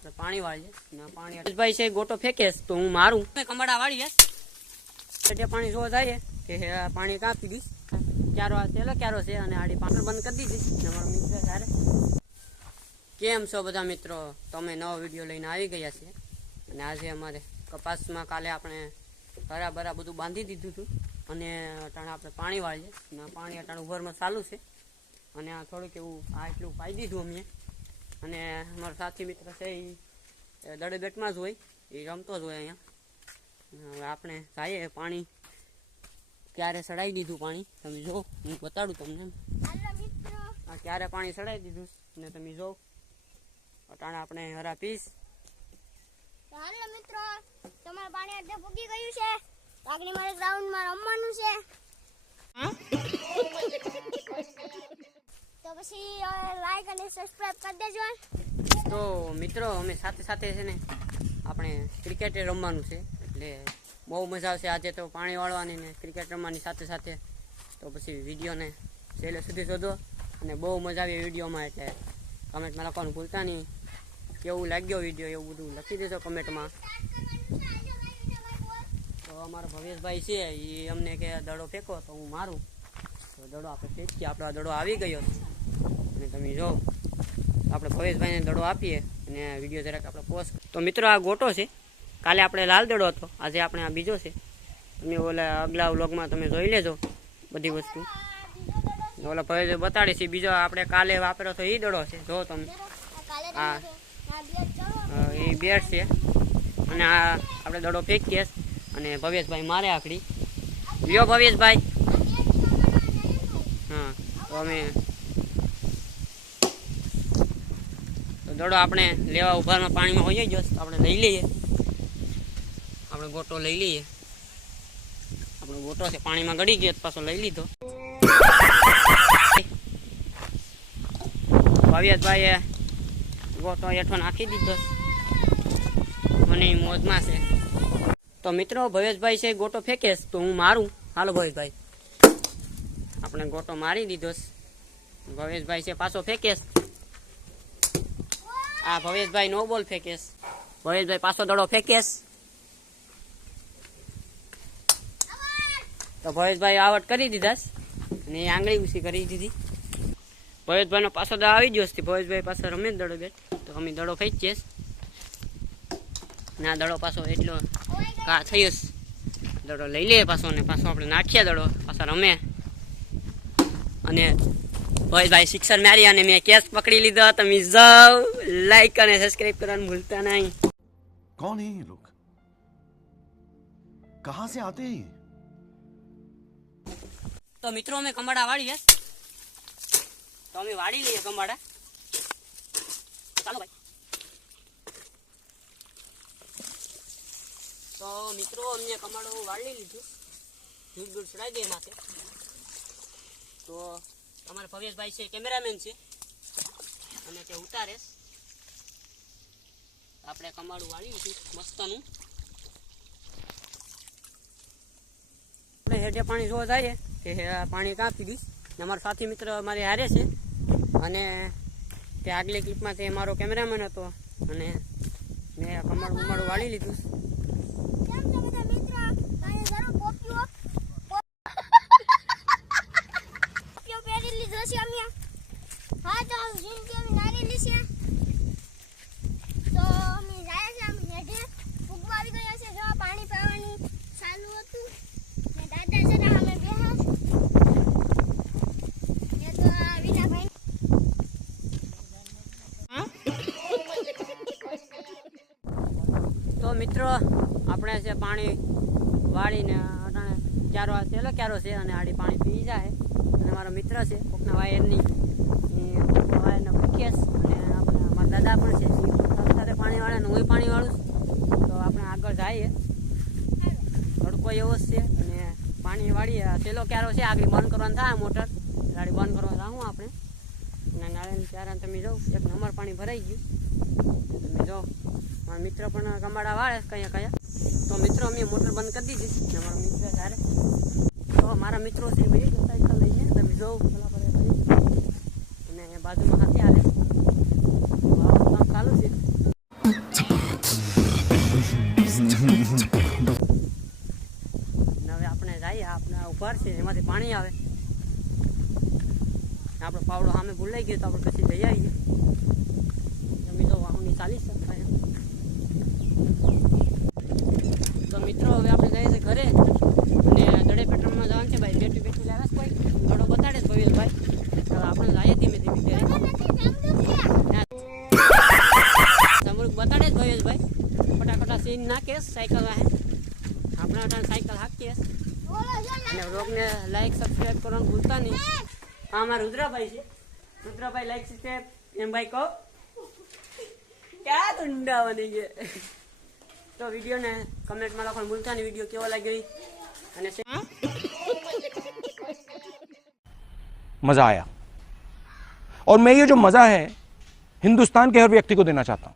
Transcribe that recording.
આપણે પાણી વાળીએ પાણી ભાઈ છે ગોટો ફેંકે તો હું મારું કમડા વાળીએ એટલે પાણી જો જાય કે પાણી કાપી દઈશ ક્યારો પેલો ક્યારો છે અને આડી પાણી બંધ કરી દીધી અમારો મિત્ર સારે કેમ છો બધા મિત્રો તમે નવો વિડીયો લઈને આવી ગયા છે અને આજે અમારે કપાસમાં કાલે આપણે બરાબર બધું બાંધી દીધું હતું અને અટાણે આપણે પાણી વાળીએ અને પાણી અટાણે ઉભરમાં ચાલુ છે અને આ થોડુંક એવું આ એટલું પાઈ દીધું અમે અને અમારો સાથી મિત્ર છે એ દડે બેટમાં જ હોય એ રમતો જ હોય અહીંયા હવે આપણે જઈએ પાણી ક્યારે ચડાવી દીધું પાણી તમે જો હું બતાડું તમને આ ક્યારે પાણી ચડાવી દીધું ને તમે જો અટાણે આપણે હરા પીસ હાલો મિત્રો તમારું પાણી અડધે ફૂગી ગયું છે આગળ મારે ગ્રાઉન્ડમાં રમવાનું છે તો પછી લાઈક અને સબસ્ક્રાઇબ કરી દેજો તો મિત્રો અમે સાથે સાથે છે ને આપણે ક્રિકેટ રમવાનું છે એટલે બહુ મજા આવશે આજે તો પાણી વાળવાની ને ક્રિકેટ રમવાની સાથે સાથે તો પછી વિડીયોને છેલ્લે સુધી શોધો અને બહુ મજા આવી વિડીયોમાં એટલે કમેન્ટમાં લખવાનું ભૂલતા નહીં કેવું લાગ્યો વિડીયો એવું બધું લખી દેજો કમેન્ટમાં તો અમારો ભવેશભાઈ છે એ અમને કે દડો ફેંકો તો હું મારું તો દડો આપણે ફેંકીએ આપણો આ દડો આવી ગયો અને તમે જો આપણે ભવેશભાઈને દડો આપીએ અને વિડીયો જરાક આપણે પોસ્ટ તો મિત્રો આ ગોટો છે કાલે આપણે લાલ દડો હતો આજે આપણે આ બીજો છે તમે ઓલા અગલા વ્લોગમાં તમે જોઈ લેજો બધી વસ્તુ ઓલા ભવેશ બતાડે છે બીજો આપણે કાલે વાપર્યો તો એ દડો છે જો તમે હા એ બેટ છે અને આ આપણે દડો ફેંકીએ અને ભવેશભાઈ મારે આખડી લ્યો ભવેશભાઈ હા તો અમે તો દડો આપણે લેવા ઉભારમાં પાણીમાં હોઈ ગયો તો આપણે લઈ લઈએ આપણે ગોટો લઈ લઈએ આપણો ગોટો છે પાણીમાં ગળી ગયો પાછો લઈ લીધો ભવ્યેશભાઈએ ગોટો હેઠો નાખી દીધો મને મોજમાં છે તો મિત્રો ભવેશભાઈ છે ગોટો ફેંકે તો હું મારું હાલો ભવેશભાઈ આપણે ગોટો મારી દીધો ભવેશભાઈ છે પાછો ફેંકે આ ભવેશભાઈ નો બોલ ફેંકે ભવેશભાઈ પાછો દડો ફેંકે તો ભવેશભાઈ આવટ કરી દીધા અને આંગળી ઉછી કરી દીધી ભવેશભાઈ નો પાછો દડો આવી ગયો ભવેશભાઈ પાછો રમે દડો બેટ તો અમે દડો ફેંકીએ ના દડો પાછો એટલો કા થયો દડો લઈ લે પાછો ને પાછો આપણે નાખીએ દડો પાછો રમે અને ભવેશભાઈ સિક્સર મારી અને મેં કેચ પકડી લીધો તમે જાઓ લાઈક અને સબસ્ક્રાઇબ કરવાનું ભૂલતા નહીં कौन है ये लोग कहां से आते हैं તો મિત્રો અમે કમાડા વાળીએ તો અમે વાળી લઈએ કમાડા ચાલો ભાઈ તો મિત્રો અમને કમાડો વાળી લીધું દૂધ દૂધ ચડાવી દે માથે તો અમારા ભવેશભાઈ છે કેમેરામેન છે અને તે ઉતારે આપણે કમાડું વાળી લીધું મસ્તનું આપણે હેઠે પાણી જોવા જાય કે પાણી કાપી દઈશ અમારો સાથી મિત્ર અમારે હારે છે અને તે આગલી ક્લિપમાં તે મારો કેમેરામેન હતો અને મેં કમાડું વાળી લીધું કેમ છો બધા મિત્રો કાલે જરો પોપિયો પહેરી લીધો છે અમે હા તો જિંદગી અમે નારી લીધી તો અમે જાય છે અમે હેઠે ફૂગવા આવી ગયા છે જો પાણી પીવાનું ચાલુ હતું ને દાદા છે ને અમે બેહા એ તો વિના ભાઈ તો મિત્રો આપણે છે પાણી વાળીને અટાણે પેલો ક્યારો છે અને આડી પાણી પી જાય અને મારો મિત્ર છે કોકના વાયરની વાયરને મૂકીએ અને આપણે અમારા દાદા પણ છે સાથે પાણી વાળે ને હું પાણી વાળું તો આપણે આગળ જઈએ તડકો એવો જ છે અને પાણી વાળીએ પેલો ક્યારો છે આગળ બંધ કરવાનું થાય મોટર ગાડી બંધ કરવા જાઉં આપણે અને નાળિયેર ત્યારે તમે જાઓ એક નંબર પાણી ભરાઈ ગયું તમે જાઓ મારા મિત્ર પણ કમાડા વાળે કયા તો મિત્રો અમે મોટર બંધ કરી દીધી ને મારા મિત્ર સારે તો મારા મિત્રો છે ભાઈ સાયકલ લઈને તમે જોઉં પેલા પર અને બાજુમાં હાથી હાલે કામ ચાલુ છે હવે આપણે જઈએ, આપણે ઉભા છે એમાંથી પાણી આવે, આપણો પાવડો સામે ભૂલાઈ ગયો તો આપણે પછી જઈ આવીએ. જમી તો વાહની ચાલી શકાય. તો મિત્રો હવે આપણે જઈએ છીએ ઘરે, અને દડે પેટ્રોલમાં જવાનું છે ભાઈ. બેટરી બેટરી લાવે છે કોઈ ઘડો બતાડે છે ભાઈ. તો આપણે જઈએ ધીમે ધીમે ઘરે. સમૃદ્ધ બતાડે જ ભાઈ. ફટાફટા સીન નાખે સાયકલ વાહે, આપણે અટાણે સાયકલ હાકીએ. અને વ્લોગને લાઈક સબસ્ક્રાઈબ કરવાનું ભૂલતા નહીં. આ અમારા રુદ્રાભાઈ છે. રુદ્રાભાઈ લાઈક સબસ્ક્રાઈબ એમ ભાઈ કહો. ક્યાં તુંડા બની ગયા. તો વિડીયોને કમેન્ટમાં લખવાનું ભૂલતા નહીં વિડીયો કેવો લાગ્યો. અને मजा आया और मैं ये जो मजा है हिंदुस्तान के हर व्यक्ति को देना चाहता हूं.